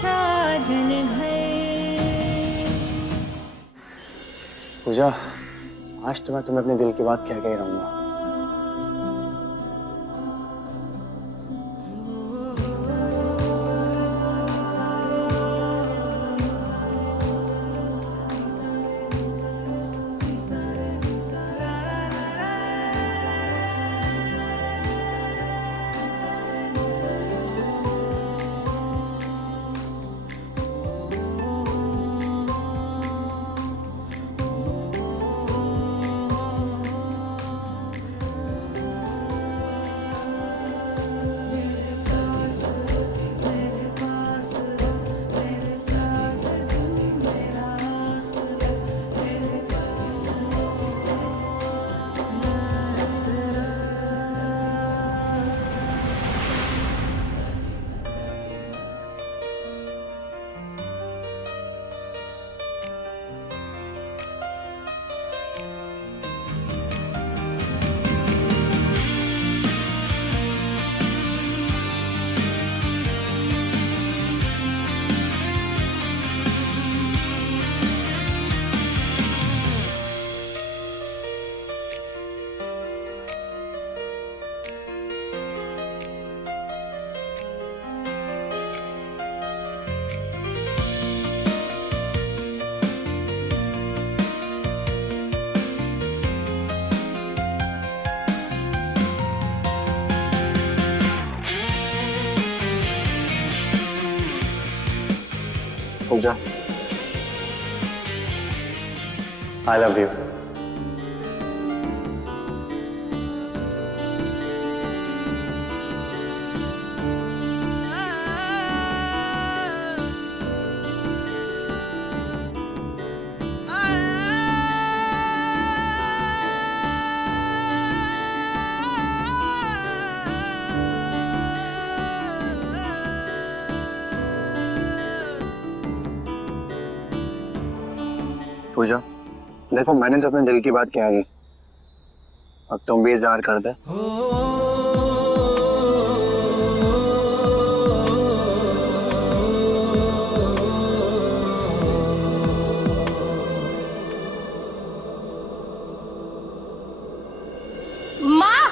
साजन घर। पूजा, आज तो मैं तुम्हें अपने दिल की बात कह के ही रहूंगा। पूजा, आई लव यू। पूजा, देखो मैंने तो अपने दिल की बात कह दी, अब तुम भी इज़हार कर दे। माँ,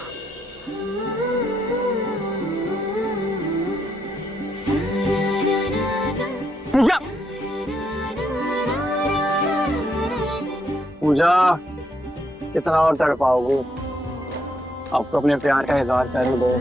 पूजा, पूजा, कितना और तड़पाओगे? आपको अपने प्यार का इज़हार कर दो।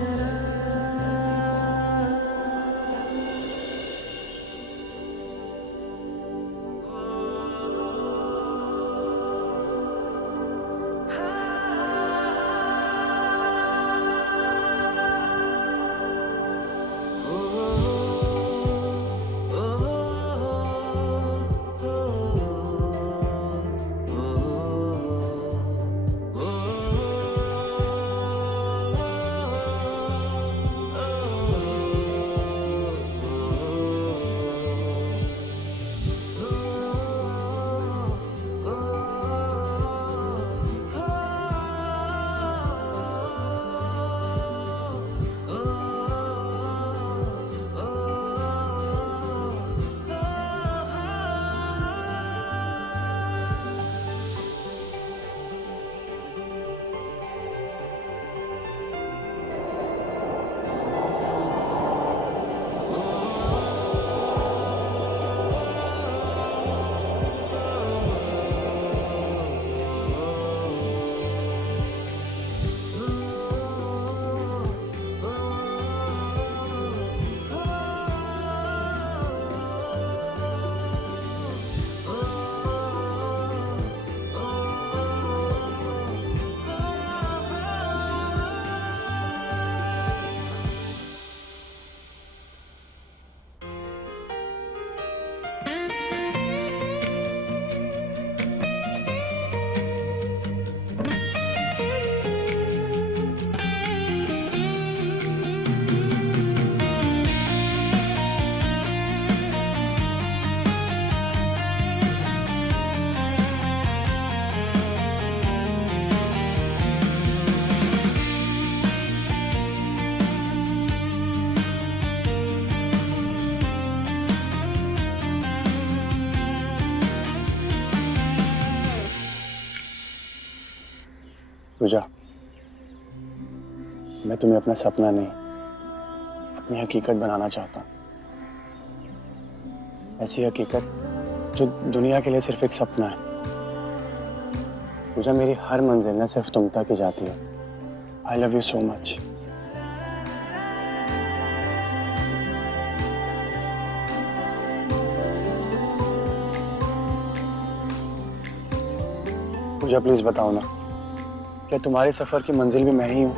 पूजा, मैं तुम्हें अपना सपना नहीं, अपनी हकीकत बनाना चाहता हूँ। ऐसी हकीकत जो दुनिया के लिए सिर्फ एक सपना है। पूजा, मेरी हर मंजिल ना सिर्फ तुम तक ही जाती है। I love you so much. Pooja please बताओ ना, क्या तुम्हारे सफर की मंजिल भी मैं ही हूँ?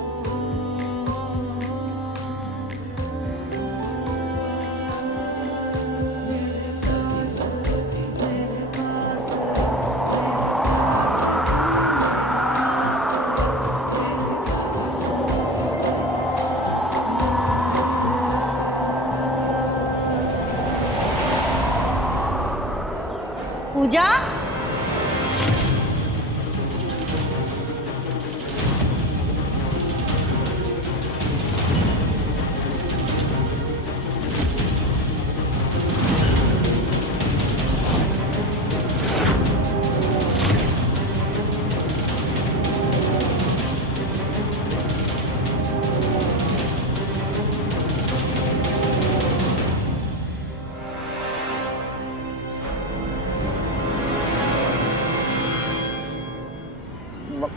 पूजा,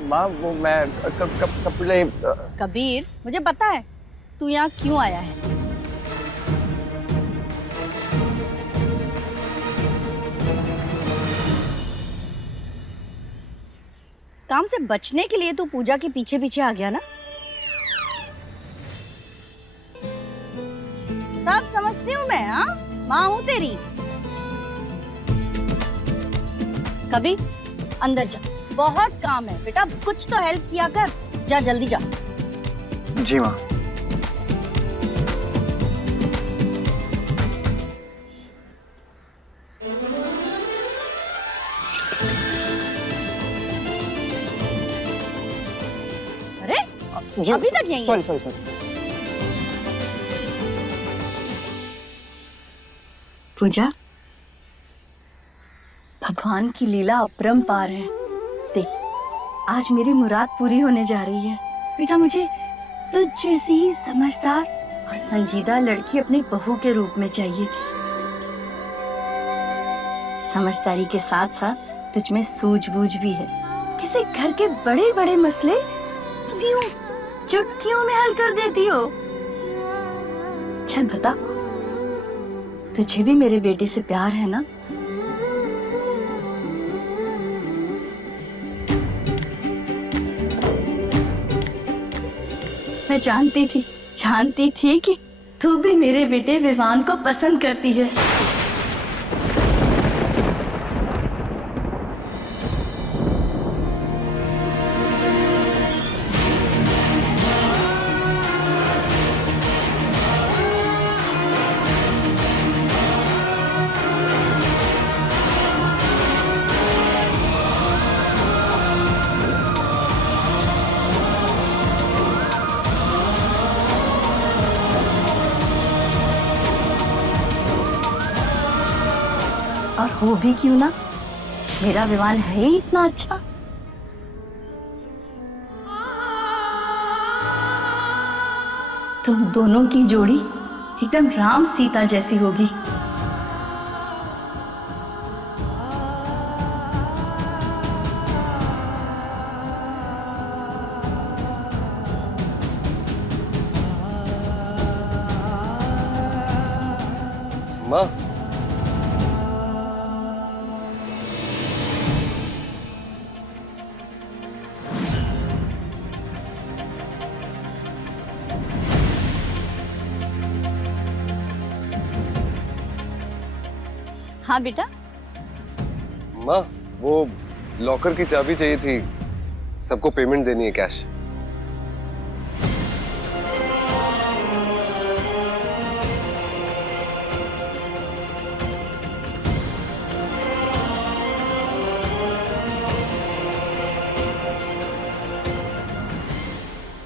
माँ, वो मैं कपड़े। कबीर, मुझे पता है तू यहाँ क्यों आया है। काम से बचने के लिए तू पूजा के पीछे पीछे आ गया ना। सब समझती हूँ मैं, हाँ, माँ हूँ तेरी। कबीर, अंदर जा, बहुत काम है बेटा, कुछ तो हेल्प किया कर। जा जल्दी जा। जी माँ। अरे जी, अभी तक यहीं है? Sorry sorry sorry. पूजा, भगवान की लीला अपरंपार है। देख, आज मेरी मुराद पूरी होने जा रही है। बेटा, मुझे तुझ जैसी ही समझदार और संजीदा लड़की अपनी बहू के रूप में चाहिए थी। समझदारी के साथ साथ तुझ में सूझबूझ भी है। किसी घर के बड़े बड़े मसले तुम यूं चुटकियों में हल कर देती हो। चल बता, तुझे भी मेरे बेटे से प्यार है ना? मैं जानती थी कि तू भी मेरे बेटे विवान को पसंद करती है। और हो भी क्यों ना, मेरा विवान है ही इतना अच्छा। तुम दोनों की जोड़ी एकदम राम सीता जैसी होगी। माँ, हाँ बेटा। माँ, वो लॉकर की चाबी चाहिए थी, सबको पेमेंट देनी है कैश।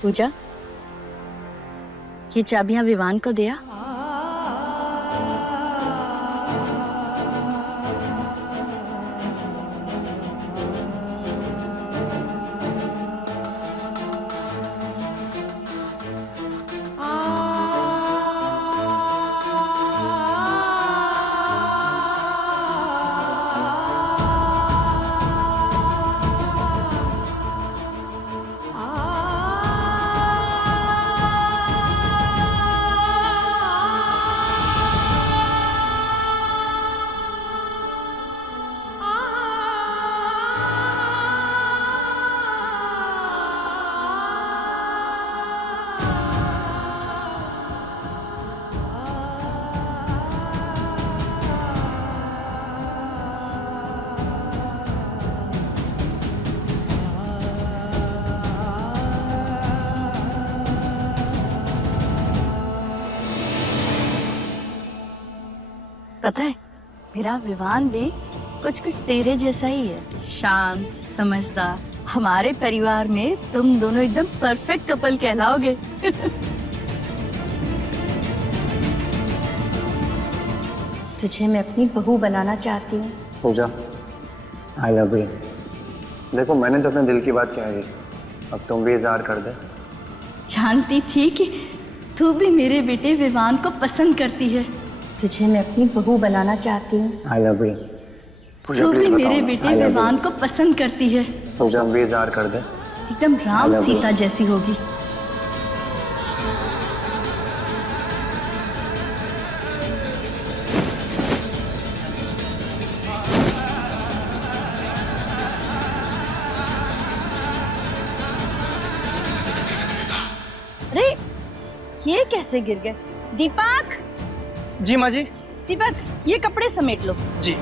पूजा, ये चाबियां विवान को दिया। पता है मेरा विवान भी कुछ कुछ तेरे जैसा ही है, शांत समझदार। हमारे परिवार में तुम दोनों एकदम परफेक्ट कपल कहलाओगे। तुझे मैं अपनी बहू बनाना चाहती हूँ। पूजा, आई लव यू। देखो मैंने तो अपने दिल की बात कह दी, अब तुम भी इजहार कर दे। जानती थी कि तू भी मेरे बेटे विवान को पसंद करती है। तुझे मैं अपनी बहू बनाना चाहती हूँ। आई लव यू। तू भी मेरे बेटे विवान को पसंद करती है। पूजा भी इजहार कर दे। एकदम राम सीता जैसी होगी। अरे ये कैसे गिर गए? दीपक, जी माँ जी। दीपक ये कपड़े समेट लो। जी।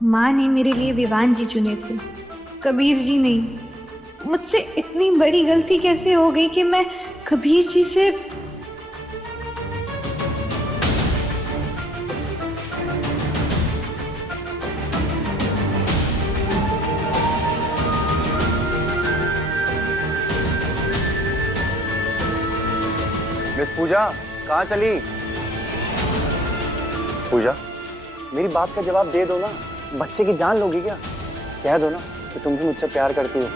माँ ने मेरे लिए विवान जी चुने थे, कबीर जी नहीं। मुझसे इतनी बड़ी गलती कैसे हो गई कि मैं कबीर जी से मिस पूजा कहाँ चली? पूजा मेरी बात का जवाब दे दो ना, बच्चे की जान लोगी क्या? कह दो ना कि तुम भी मुझसे प्यार करती हो।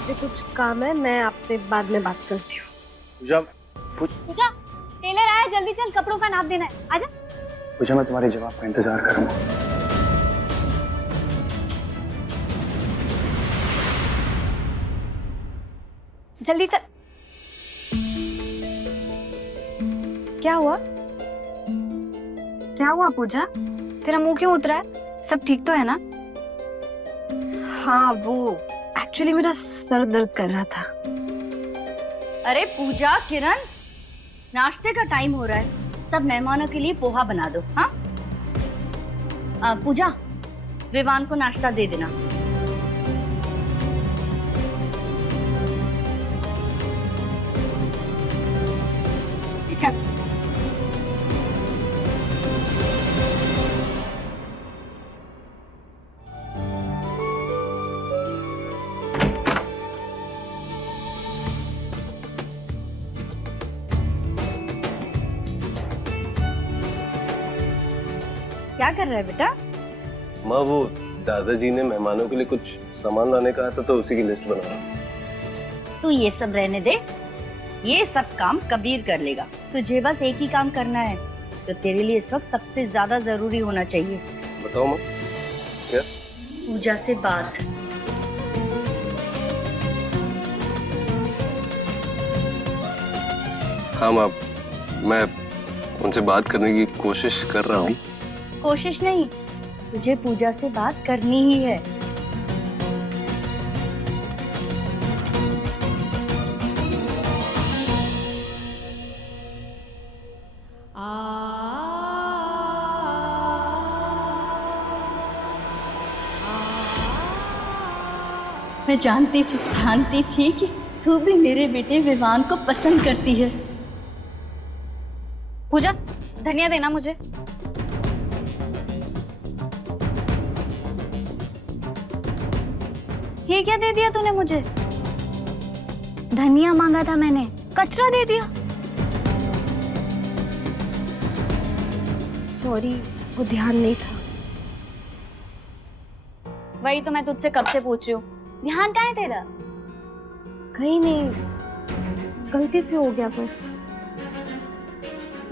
मुझे कुछ काम है, मैं आपसे बाद में बात करती हूँ। पूजा पूजा, टेलर आया, जल्दी चल, कपड़ों का नाप देना है, आजा। पूजा मैं तुम्हारे जवाब का इंतजार करूंगा। जल्दी चल। क्या हुआ? क्या हुआ पूजा? तेरा मुंह क्यों उतरा है? सब ठीक तो है ना? हाँ वो एक्चुअली मेरा सर दर्द कर रहा था। अरे पूजा, किरण, नाश्ते का टाइम हो रहा है, सब मेहमानों के लिए पोहा बना दो। हाँ पूजा, विवान को नाश्ता दे देना। चल। क्या कर रहा है बेटा? माँ वो दादाजी ने मेहमानों के लिए कुछ सामान लाने कहा था तो उसी की लिस्ट बना रहा हूँ। तू ये सब रहने दे, ये सब काम कबीर कर लेगा। तुझे बस एक ही काम करना है तो तेरे लिए इस वक्त सबसे ज्यादा जरूरी होना चाहिए। बताओ माँ। क्या? पूजा से बात। हाँ माँ, मैं उनसे बात करने की कोशिश कर रहा हूँ। कोशिश नहीं, तुझे पूजा से बात करनी ही है। मैं जानती थी कि तू भी मेरे बेटे विवान को पसंद करती है। पूजा, धनिया देना मुझे। ये क्या दे दिया तूने मुझे? धनिया मांगा था मैंने, कचरा दे दिया। सॉरी, वो ध्यान नहीं था। वही तो मैं तुझसे कब से पूछ रही हूँ, ध्यान कहाँ है तेरा? कहीं नहीं, गलती से हो गया बस।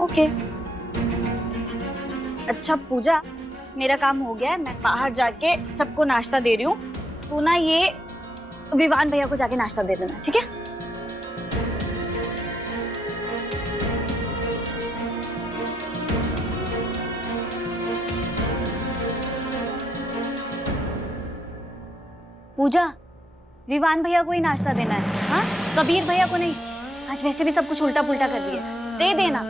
ओके। अच्छा पूजा, मेरा काम हो गया है, मैं बाहर जाके सबको नाश्ता दे रही हूँ। तू ना ये विवान भैया को जाके नाश्ता दे देना, ठीक है? पूजा, विवान भैया को ही नाश्ता देना है, हाँ? कबीर भैया को नहीं। आज वैसे भी सब कुछ उल्टा पुल्टा कर दिया, दे देना।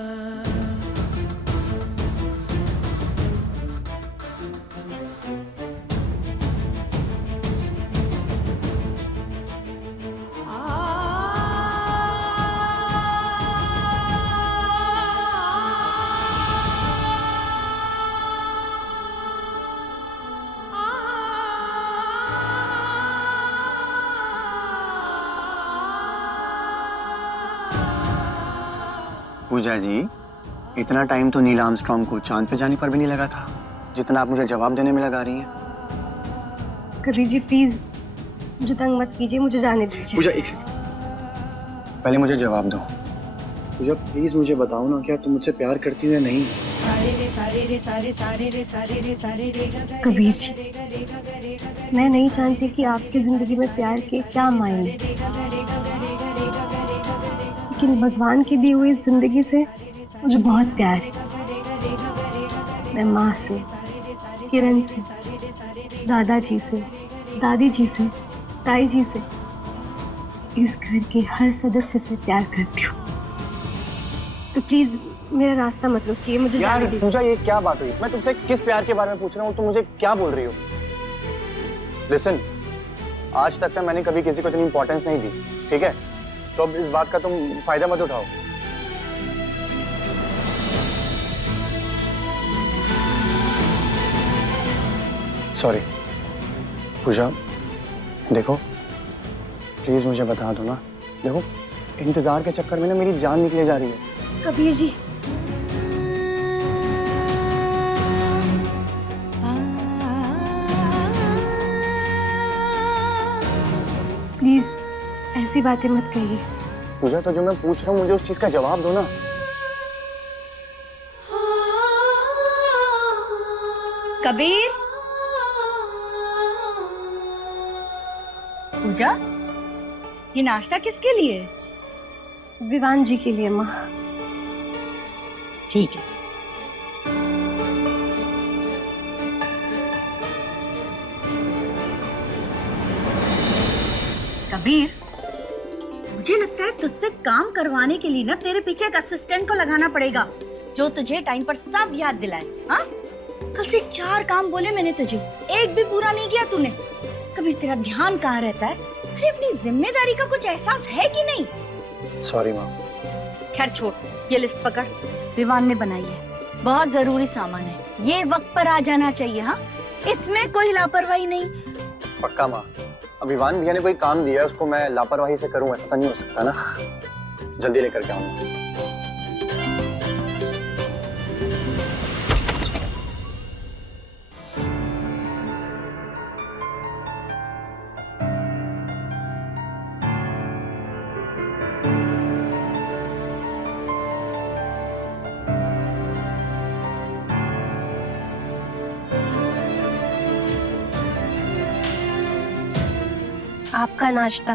पूजा जी, इतना टाइम तो नील आर्मस्ट्रॉन्ग को चांद पे जाने पर भी नहीं लगा था जितना आप मुझे जवाब देने में लगा रही हैं। कबीर जी प्लीज मुझे तंग मत कीजिए, मुझे जाने दीजिए। पूजा एक सेकंड, पहले मुझे जवाब दो। पूजा प्लीज मुझे बताओ ना, क्या तुम मुझसे प्यार करती हो या नहीं? कबीर जी, मैं नहीं जानती कि आपकी जिंदगी में प्यार के क्या मायने, लेकिन भगवान की दी हुई इस जिंदगी से मुझे बहुत प्यार है। मैं माँ से, किरण से, दादाजी से, दादी जी से, ताई जी से, इस घर के हर सदस्य से प्यार करती हूँ। तो प्लीज मेरा रास्ता मत रोकिए, मुझे जाने दीजिए। पूजा ये क्या बात हुई? मैं तुमसे किस प्यार के बारे में पूछ रहा हूँ, तुम मुझे क्या बोल रही हो? लिसन, आज तक ना मैंने कभी किसी को इतनी इंपॉर्टेंस नहीं दी, ठीक है? तो अब इस बात का तुम फायदा मत उठाओ। सॉरी पूजा, देखो प्लीज मुझे बता दो ना। देखो इंतजार के चक्कर में ना मेरी जान निकले जा रही है। कबीर जी, प्लीज ऐसी बातें मत कहिए। पूजा, तो जो मैं पूछ रहा हूँ मुझे उस चीज का जवाब दो ना। कबीर, पूजा, ये नाश्ता किसके लिए? विवान जी के लिए माँ। ठीक है। कबीर, मुझे लगता है तुझसे काम करवाने के लिए ना तेरे पीछे एक असिस्टेंट को लगाना पड़ेगा, जो तुझे टाइम पर सब याद दिलाए। हाँ, कल से 4 काम बोले मैंने तुझे, एक भी पूरा नहीं किया तूने। कबीर, तेरा ध्यान कहाँ रहता है? अरे अपनी जिम्मेदारी का कुछ एहसास है कि नहीं? सॉरी माँ। खैर छोड़, ये लिस्ट पकड़, विवान ने बनाई है, बहुत जरूरी सामान है, ये वक्त पर आ जाना चाहिए। हाँ, इसमें कोई लापरवाही नहीं। पक्का माँ। अब विवान भैया ने कोई काम दिया है, उसको मैं लापरवाही से करूं, ऐसा तो नहीं हो सकता ना। जल्दी लेकर के आऊंगा। आपका नाश्ता।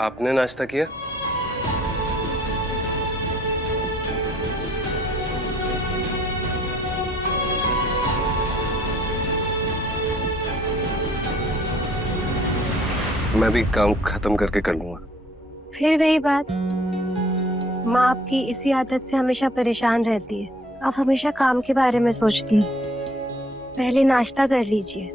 आपने नाश्ता किया? मैं भी काम खत्म करके कर लूंगा। फिर वही बात, माँ आपकी इसी आदत से हमेशा परेशान रहती है। आप हमेशा काम के बारे में सोचती हैं। पहले नाश्ता कर लीजिए।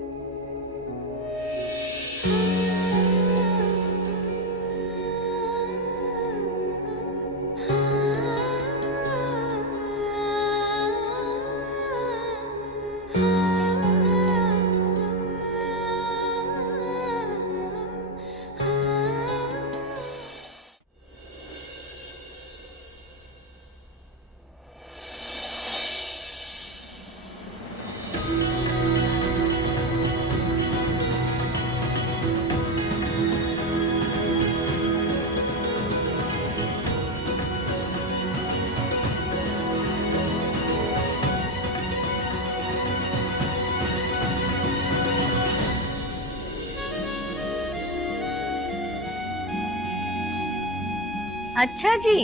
अच्छा जी,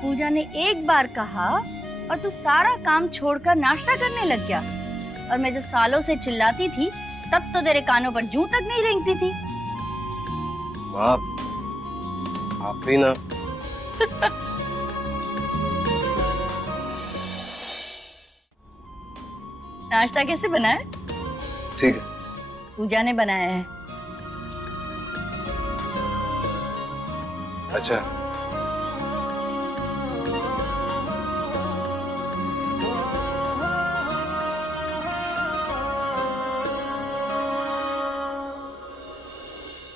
पूजा ने एक बार कहा और तू सारा काम छोड़कर नाश्ता करने लग गया। और मैं जो सालों से चिल्लाती थी तब तो तेरे कानों पर जूं तक नहीं रेंगती थी। वाह, आप भी ना। नाश्ता कैसे बना है? ठीक है। पूजा ने बनाया है। अच्छा,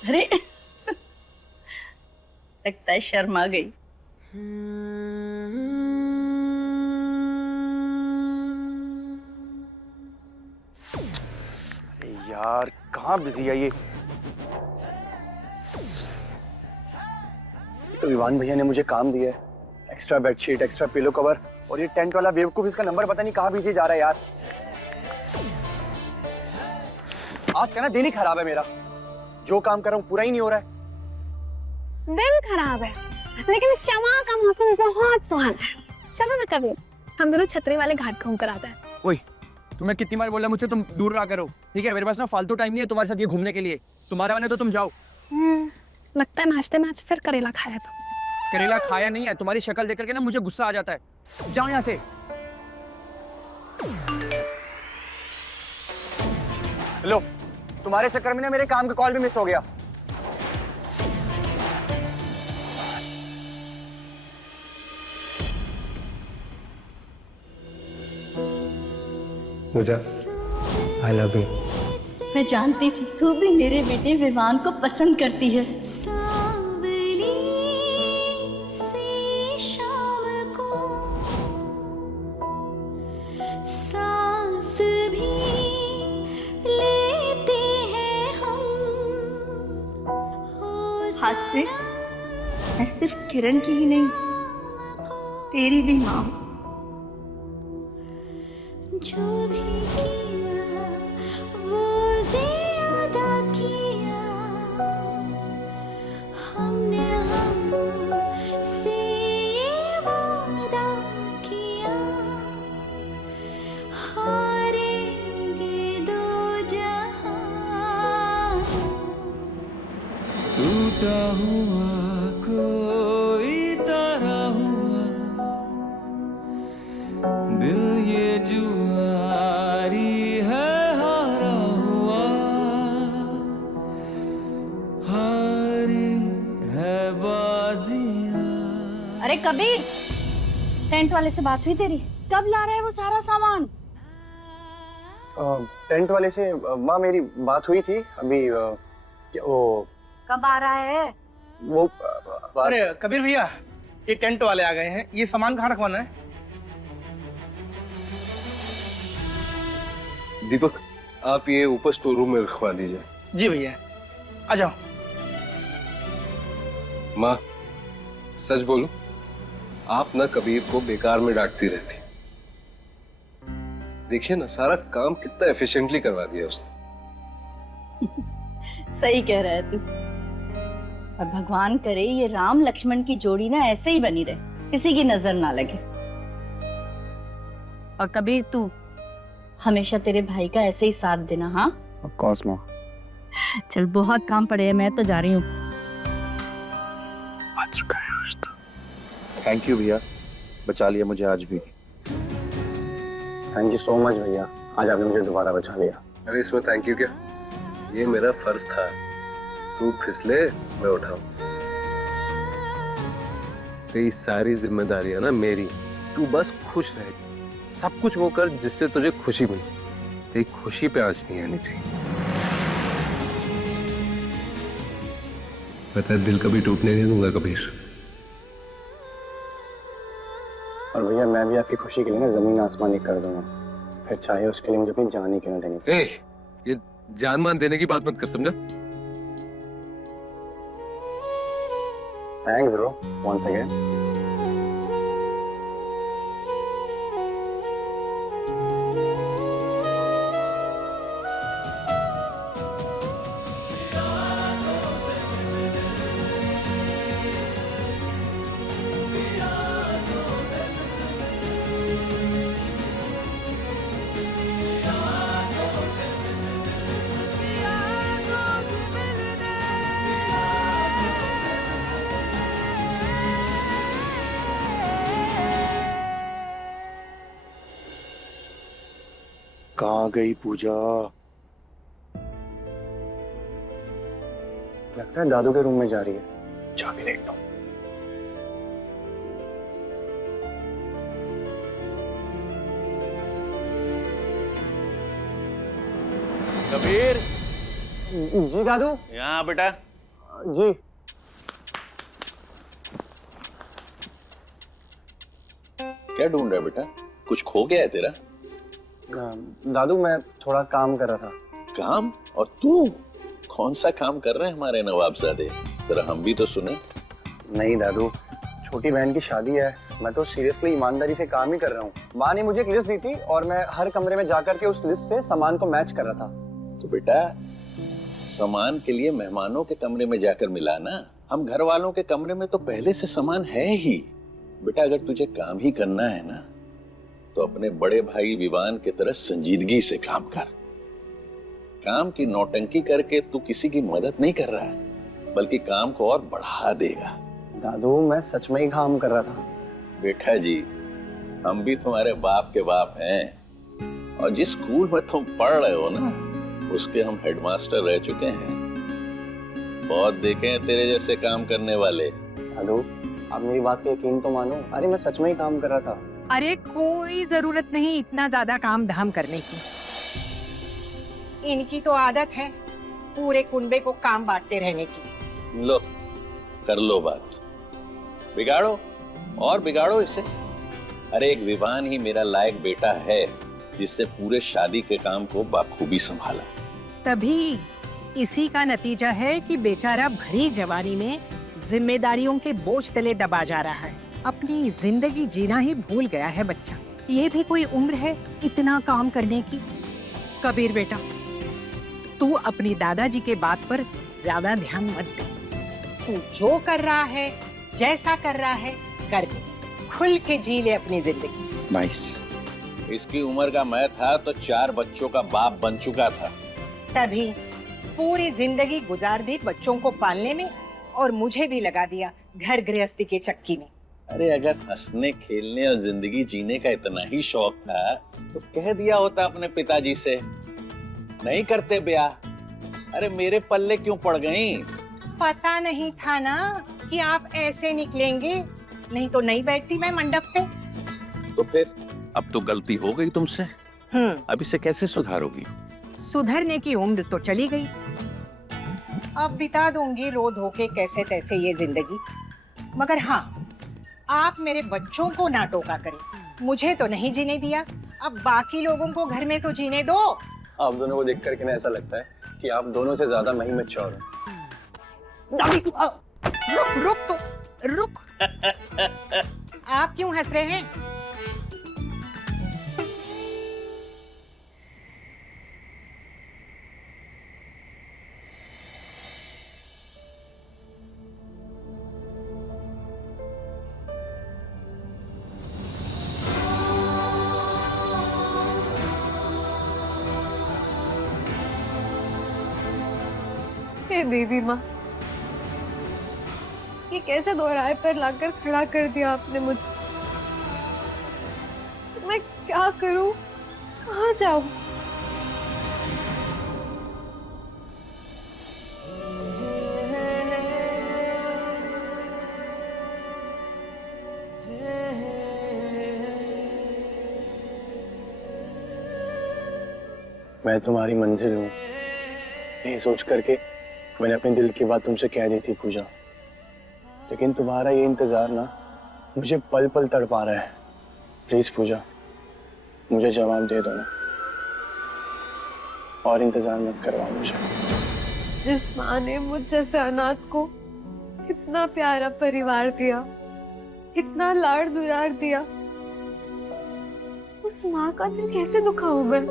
अरे लगता है शर्म आ गई। यार कहाँ बिजी है ये? तो विवान भैया ने मुझे काम दिया है, extra bedsheet, extra pillow cover, और ये टेंट वाला बेवकूफ इसका नंबर पता नहीं कहाँ बिजी जा रहा है यार। आज का ना दिन ही खराब है मेरा, जो काम कर रहा हूँ पूरा ही नहीं हो रहा है। दिन खराब है लेकिन शमा का मौसम बहुत सुहाना है। चलो ना कभी हम दोनों छतरी वाले घाट घूम कर आते हैं। ओए, तुम्हें कितनी बार बोला मुझसे तुम दूर रहा करो, ठीक है? मेरे पास ना फालतू टाइम नहीं है तुम्हारे साथ ये घूमने के लिए। तुम्हारा मन है तो तुम जाओ। लगता है नाश्ते में आज फिर करेला खाया था। करेला खाया नहीं है, तुम्हारी शक्ल देख करके ना मुझे गुस्सा आ जाता है। जाओ यहाँ से। लो, तुम्हारे चक्कर में ना मेरे काम का कॉल भी मिस हो गया। पूजा, I love you। मैं जानती थी तू भी मेरे बेटे विवान को पसंद करती है। आज से मैं सिर्फ किरण की ही नहीं, तेरी भी माँ हूँ। जो भी किया वो ज़्यादा किया, हमने हमसे ये वादा किया, हारेंगे दो जहां। टूटा हुआ कोई तारा हुआ, दिल ये जुआरी है हारा हुआ, हारी है बाजियां। अरे कबीर, टेंट वाले से बात हुई तेरी? कब ला रहा है वो सारा सामान? टेंट वाले से माँ मेरी बात हुई थी अभी। वो कब आ रहा है? वो अरे कबीर भैया, ये टेंट वाले आ गए हैं। ये सामान कहाँ रखवाना है? दीपक, आप ये ऊपर स्टोर रूम में रखवा दीजिए। जी भैया, आ जाओ। माँ, सच बोलो, आप ना कबीर को बेकार में डांटती रहती। देखिए ना, सारा काम कितना एफिशिएंटली करवा दिया उसने। सही कह रहा है तू। और भगवान करे ये राम लक्ष्मण की जोड़ी ना ऐसे ही बनी रहे, किसी की नजर ना लगे। और कबीर, तू हमेशा तेरे भाई का ऐसे ही साथ देना। हाँ, ऑफ कोर्स माँ। चल, बहुत काम पड़े हैं, मैं तो जा रही हूँ। थैंक यू भैया, बचा लिया मुझे आज भी। थैंक यू सो मच भैया, आज आपने मुझे दोबारा बचा लिया। अरे इसमें थैंक यू क्या, ये मेरा फर्ज था। तू फिसले मैं उठाऊं। तेरी सारी जिम्मेदारियां ना मेरी। तू बस खुश रह, सब कुछ वो कर जिससे तुझे खुशी मिले। तेरी खुशी पे आंच नहीं आनी चाहिए। पता है, दिल कभी टूटने नहीं दूंगा कबीर। और भैया, मैं भी आपकी खुशी के लिए ना जमीन आसमान एक कर दूंगा, फिर चाहे उसके लिए मुझे अपनी जान ही क्यों न देनी पड़े। ये जान मान देने की बात मत कर, समझा? Thanks bro, once again. कहाँ गई पूजा? लगता है दादू के रूम में जा रही है, जाके देखता हूँ। कबीर, जी दादू। यहाँ बेटा। जी। क्या ढूंढ रहा है बेटा? कुछ खो गया है तेरा? दादू मैं थोड़ा काम कर रहा था। काम? और तू कौन सा काम कर रहे हैं हमारे नवाबजादे? जरा हम भी तो सुने। नहीं दादू, छोटी बहन की शादी है, मैं तो सीरियसली ईमानदारी से काम ही कर रहा हूँ। माँ ने मुझे एक लिस्ट दी थी और मैं हर कमरे में जाकर के उस लिस्ट से सामान को मैच कर रहा था। तो बेटा सामान के लिए मेहमानों के कमरे में जाकर मिला ना, हम घर वालों के कमरे में तो पहले से सामान है ही। बेटा अगर तुझे काम ही करना है ना, तो अपने बड़े भाई विवान की तरह संजीदगी से काम कर। काम की नौटंकी करके तू किसी की मदद नहीं कर रहा है, बल्कि काम को और बढ़ा देगा। दादू मैं सच में ही काम कर रहा था। बेटा जी, हम भी तुम्हारे बाप के बाप हैं, और जिस स्कूल में तुम पढ़ रहे हो ना, उसके हम हेडमास्टर रह चुके हैं। बहुत देखे हैं तेरे जैसे काम करने वाले। दादू आप मेरी बात पे यकीन तो मानो, अरे मैं सच में ही काम कर रहा था। अरे कोई जरूरत नहीं इतना ज्यादा काम धाम करने की। इनकी तो आदत है पूरे कुनबे को काम बांटते रहने की। लो कर लो बात, बिगाड़ो और बिगाड़ो इसे। अरे एक विवान ही मेरा लायक बेटा है, जिससे पूरे शादी के काम को बाखूबी संभाला। तभी इसी का नतीजा है कि बेचारा भरी जवानी में जिम्मेदारियों के बोझ तले दबा जा रहा है। अपनी जिंदगी जीना ही भूल गया है बच्चा। ये भी कोई उम्र है इतना काम करने की? कबीर बेटा, तू अपनी दादाजी के बात पर ज्यादा ध्यान मत दे। तू जो कर रहा है, जैसा कर रहा है, कर ले। खुल के जी ले अपनी जिंदगी। नाइस। इसकी उम्र का मैं था तो 4 बच्चों का बाप बन चुका था। तभी पूरी जिंदगी गुजार दी बच्चों को पालने में, और मुझे भी लगा दिया घर गृहस्थी के चक्की में। अरे अगर हंसने खेलने और जिंदगी जीने का इतना ही शौक था, तो कह दिया होता अपने पिताजी से, नहीं करते ब्याह। अरे मेरे पल्ले क्यों पड़ गई? पता नहीं था ना कि आप ऐसे निकलेंगे, नहीं तो नहीं बैठती मैं मंडप पे। तो फिर अब तो गलती हो गई तुमसे, अब इसे कैसे सुधारोगी? सुधरने की उम्र तो चली गई, अब बिता दूंगी रो धो के कैसे तैसे ये जिंदगी। मगर हाँ, आप मेरे बच्चों को ना टोका करें। मुझे तो नहीं जीने दिया, अब बाकी लोगों को घर में तो जीने दो। आप दोनों को देख करके ना ऐसा लगता है कि आप दोनों से ज्यादा मैं ही मैच्योर हूं। रुक तो रुक। आप क्यों हंस रहे हैं? हे देवी माँ, ये कैसे दोहराए पर लाकर खड़ा कर दिया आपने मुझे। मैं क्या करूं, कहाँ जाऊं? मैं तुम्हारी मंजिल हूँ, ये सोच करके मैंने अपने दिल की बात तुमसे कह दी थी पूजा। लेकिन तुम्हारा ये इंतजार ना मुझे पल पल तड़पा रहा है। प्लीज पूजा, मुझे जवाब दे दो ना, और इंतजार मत करवाओ मुझे। जिस माँ ने मुझ जैसे अनाथ को इतना प्यारा परिवार दिया, इतना लाड़ दुलार दिया, उस माँ का दिल कैसे दुखाऊं मैं?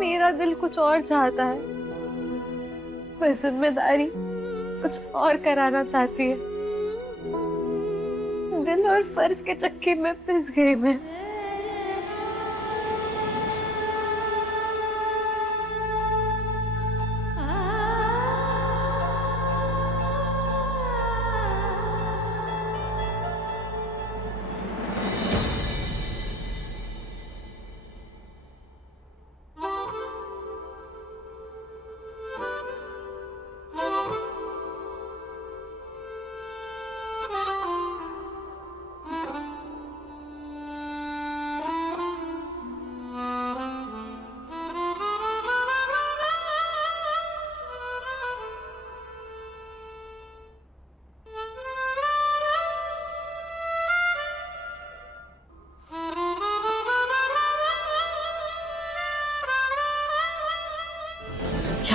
मेरा दिल कुछ और चाहता है, वह जिम्मेदारी कुछ और कराना चाहती है। दिल और फर्ज के चक्के में पिस गई मैं।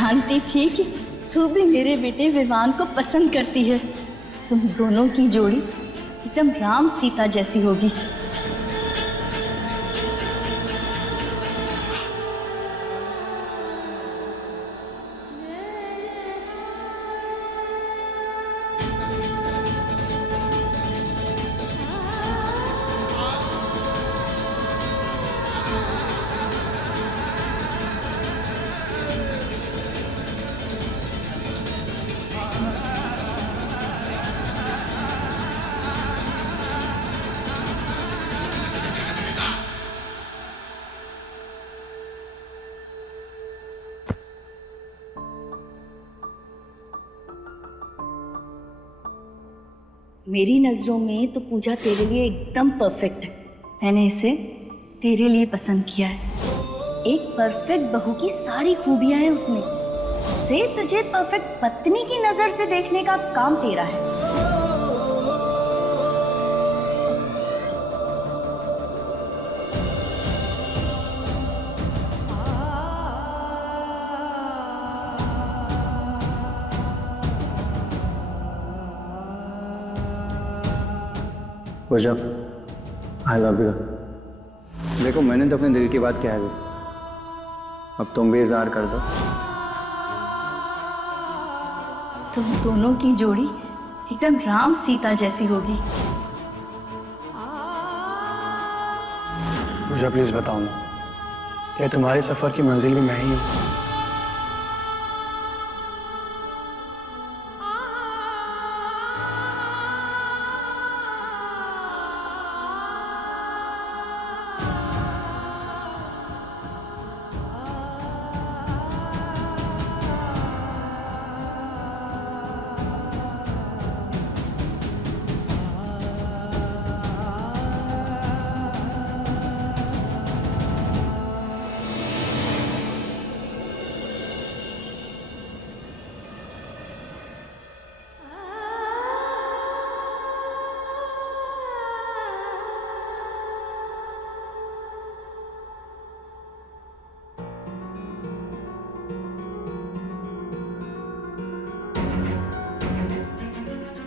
जानती थी कि तू भी मेरे बेटे विवान को पसंद करती है। तुम दोनों की जोड़ी एकदम राम सीता जैसी होगी। मेरी नज़रों में तो पूजा तेरे लिए एकदम परफेक्ट है। मैंने इसे तेरे लिए पसंद किया है। एक परफेक्ट बहू की सारी खूबियां हैं उसमें। उसे तुझे परफेक्ट पत्नी की नज़र से देखने का काम तेरा है। पूजा, आई लव यू। देखो मैंने तो अपने दिल की बात कह दी, अब तुम भी इजहार कर दो। तुम दोनों की जोड़ी एकदम राम सीता जैसी होगी। पूजा प्लीज बताओ ना, क्या तुम्हारे सफर की मंजिल भी मैं ही हूँ?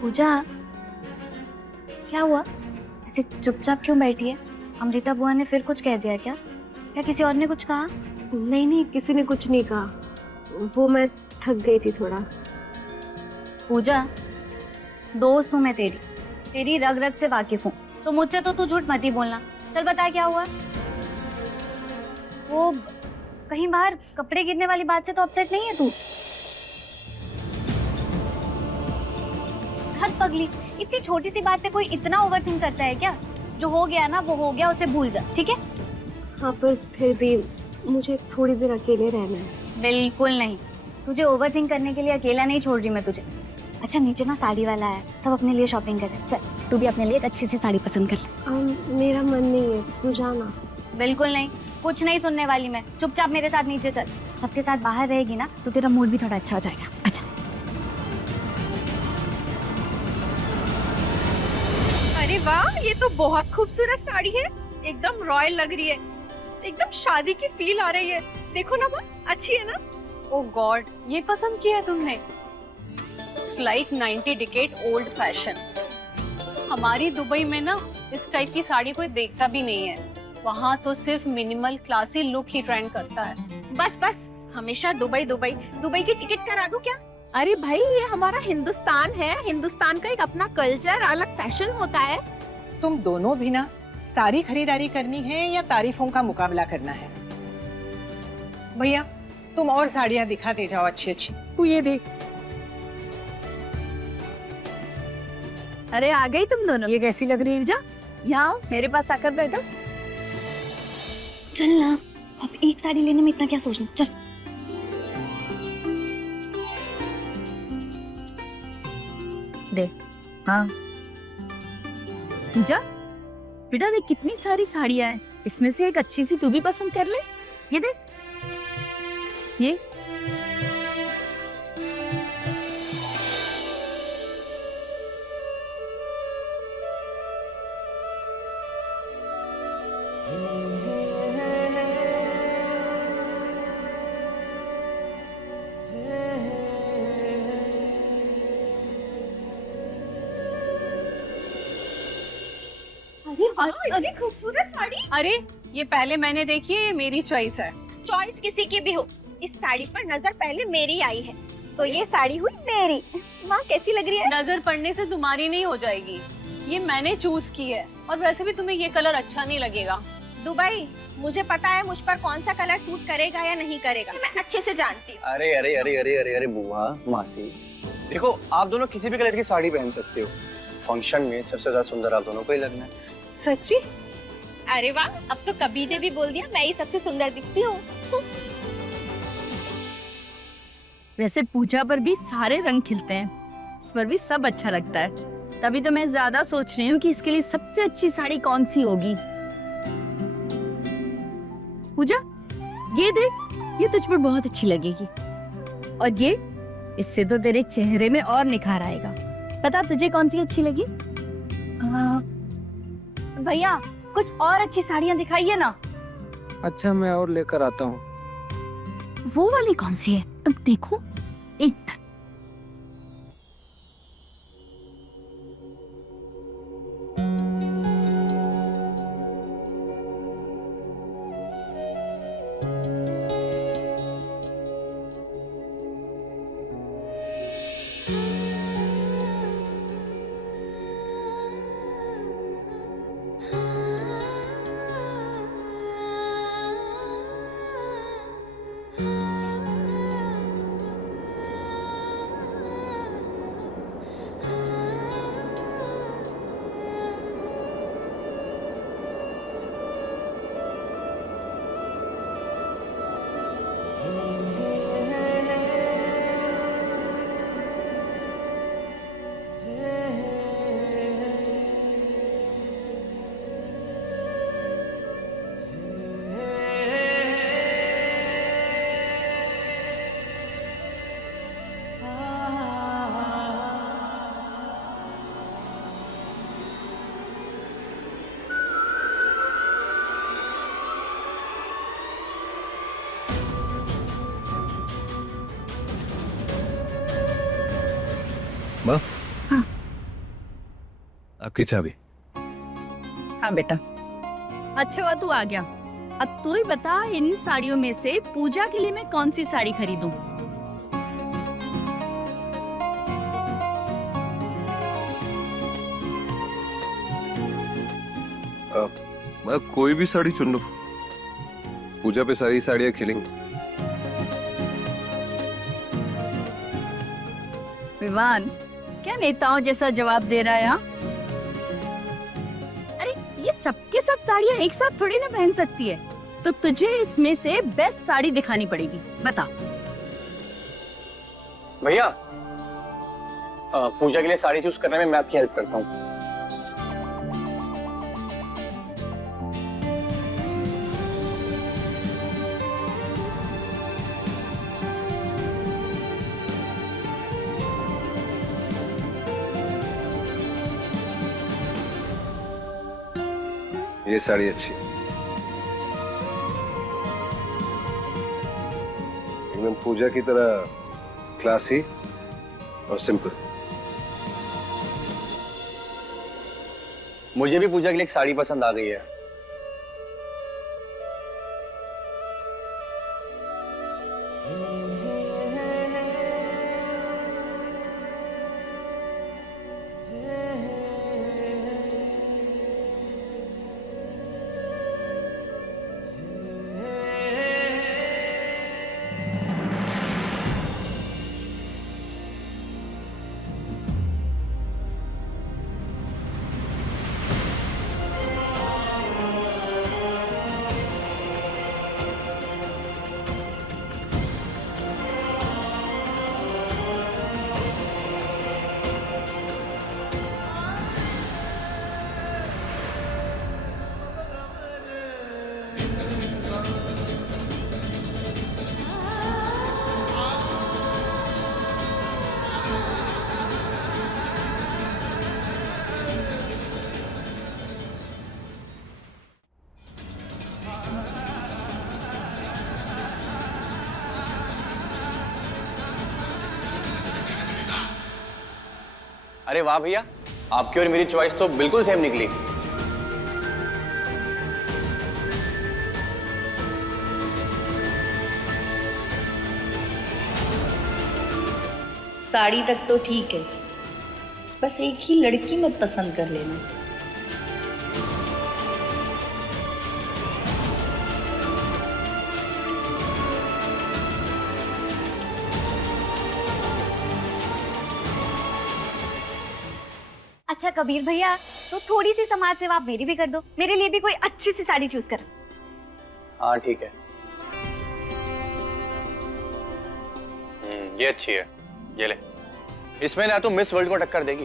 पूजा, क्या हुआ? ऐसे चुपचाप क्यों बैठी है? अमृता बुआ ने फिर कुछ कह दिया क्या? क्या किसी और ने कुछ कहा? नहीं नहीं, किसी ने कुछ नहीं कहा। वो मैं थक गई थी थोड़ा। पूजा, दोस्त हूँ मैं तेरी रग रग से वाकिफ हूँ, तो मुझसे तो तू झूठ मत ही बोलना। चल बता क्या हुआ? वो कहीं बाहर कपड़े गिरने वाली बात से तो अपसेट नहीं है तू? हद पगली, इतनी छोटी सी बात पे कोई इतना ओवरथिंक करता है क्या? जो हो गया ना वो हो गया, उसे भूल जा, ठीक है? हाँ, पर फिर भी मुझे थोड़ी देर अकेले रहना है। बिल्कुल नहीं, तुझे ओवरथिंक करने के लिए अकेला नहीं छोड़ रही मैं तुझे। अच्छा नीचे ना साड़ी वाला है, सब अपने लिए शॉपिंग कर रहे हैं। चल तू भी अपने लिए एक अच्छी सी साड़ी पसंद कर ले। मेरा मन नहीं है, तू जाना। बिल्कुल नहीं, कुछ नहीं सुनने वाली मैं। चुपचाप मेरे साथ नीचे चल। सबके साथ बाहर रहेगी ना तो तेरा मूड भी थोड़ा अच्छा हो जाएगा। अच्छा अरे वाह, ये तो बहुत खूबसूरत साड़ी है। एकदम रॉयल लग रही है, एकदम शादी की फील आ रही है। देखो ना माँ, अच्छी है ना? ओह गॉड, ये पसंद किया है तुमने? It's like 90 decade old fashion. हमारी दुबई में ना इस टाइप की साड़ी कोई देखता भी नहीं है। वहाँ तो सिर्फ मिनिमल क्लासी लुक ही ट्रेंड करता है। बस बस, हमेशा दुबई दुबई दुबई की टिकट करा दूं क्या? अरे भाई, ये हमारा हिंदुस्तान है। हिंदुस्तान का एक अपना कल्चर, अलग फैशन होता है। तुम दोनों भी ना सारी खरीदारी करनी है या तारीफों का मुकाबला करना है? भैया तुम और साड़ियां दिखाते जाओ अच्छी अच्छी। तू ये देख। अरे आ गई तुम दोनों। ये कैसी लग रही है? जा यहाँ मेरे पास आकर बैठो। चल ना, अब एक साड़ी लेने में इतना क्या सोचना। चल देख। हाँ पूजा, बेटा देख कितनी सारी साड़ियां हैं, इसमें से एक अच्छी सी तू भी पसंद कर ले। ये देख, ये वाह, इतनी खूबसूरत साड़ी। अरे ये पहले मैंने देखी है, ये मेरी चॉइस है। चॉइस किसी की भी हो, इस साड़ी पर नजर पहले मेरी आई है, तो ये साड़ी हुई मेरी। माँ कैसी लग रही है? नजर पड़ने से तुम्हारी नहीं हो जाएगी, ये मैंने चूज की है। और वैसे भी तुम्हें ये कलर अच्छा नहीं लगेगा। दुबई, मुझे पता है मुझ पर कौन सा कलर सूट करेगा या नहीं करेगा, मैं अच्छे से जानती हूँ। अरे अरे अरे अरे अरे अरे बुआ, मासी, देखो आप दोनों किसी भी कलर की साड़ी पहन सकते हो। फंक्शन में सबसे ज्यादा सुंदर आप दोनों को ही लगना है। सच्ची? अरे वाह, अब तो कबीर ने भी बोल दिया मैं ही सबसे सुंदर दिखती हूँ। वैसे पूजा पर भी सारे रंग खिलते हैं, इस पर भी सब अच्छा लगता है। तभी तो मैं ज्यादा सोच रही हूँ कि इसके लिए सबसे अच्छी साड़ी कौन सी होगी। पूजा, ये देख, ये तुझ पर बहुत अच्छी लगेगी। और ये, इससे तो तेरे चेहरे में और निखार आएगा। पता तुझे कौन सी अच्छी लगी? भैया कुछ और अच्छी साड़ियाँ दिखाइए ना। अच्छा मैं और लेकर आता हूँ। वो वाली कौन सी है? तुम देखो एक मिनट। माँ, हाँ। आपकी चाबी। हाँ बेटा। अच्छा हुआ तू आ गया। अब तू ही बता, इन साड़ियों में से पूजा के लिए मैं कौन सी साड़ी खरीदूं? मैं कोई भी साड़ी चुन लूं। पूजा पे सारी साड़ियाँ खिलेंगी। विवान, क्या नेताओं जैसा जवाब दे रहा है? हाँ? अरे ये सबके सब साड़ियाँ एक साथ थोड़ी ना पहन सकती है, तो तुझे इसमें से बेस्ट साड़ी दिखानी पड़ेगी। बता। भैया, पूजा के लिए साड़ी चूज करने में मैं आपकी हेल्प करता हूँ। ये साड़ी अच्छी है, एकदम पूजा की तरह क्लासी और सिंपल। मुझे भी पूजा के लिए एक साड़ी पसंद आ गई है। अरे वाह भैया, आपकी और मेरी चॉइस तो बिल्कुल सेम निकली। साड़ी तक तो ठीक है, बस एक ही लड़की मत पसंद कर लेना। अच्छा कबीर भैया, तो थोड़ी सी समाज सेवा आप मेरी भी कर दो, मेरे लिए भी कोई अच्छी सी साड़ी चूज कर। हाँ ठीक है। ये अच्छी है, ये ले। इसमें ना तो मिस वर्ल्ड को टक्कर देगी।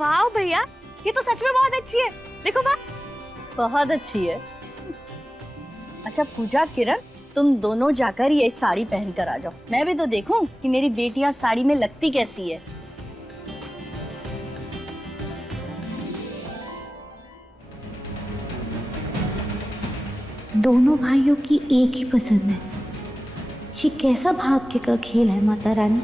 वाह भैया, ये तो सच में बहुत अच्छी है। देखो माँ, बहुत अच्छी है। अच्छा पूजा, किरण, तुम दोनों जाकर ये साड़ी पहन कर आ जाओ, मैं भी तो देखूं कि मेरी बेटियां साड़ी में लगती कैसी है। दोनों भाइयों की एक ही पसंद है। ये कैसा भाग्य का खेल है माता रानी।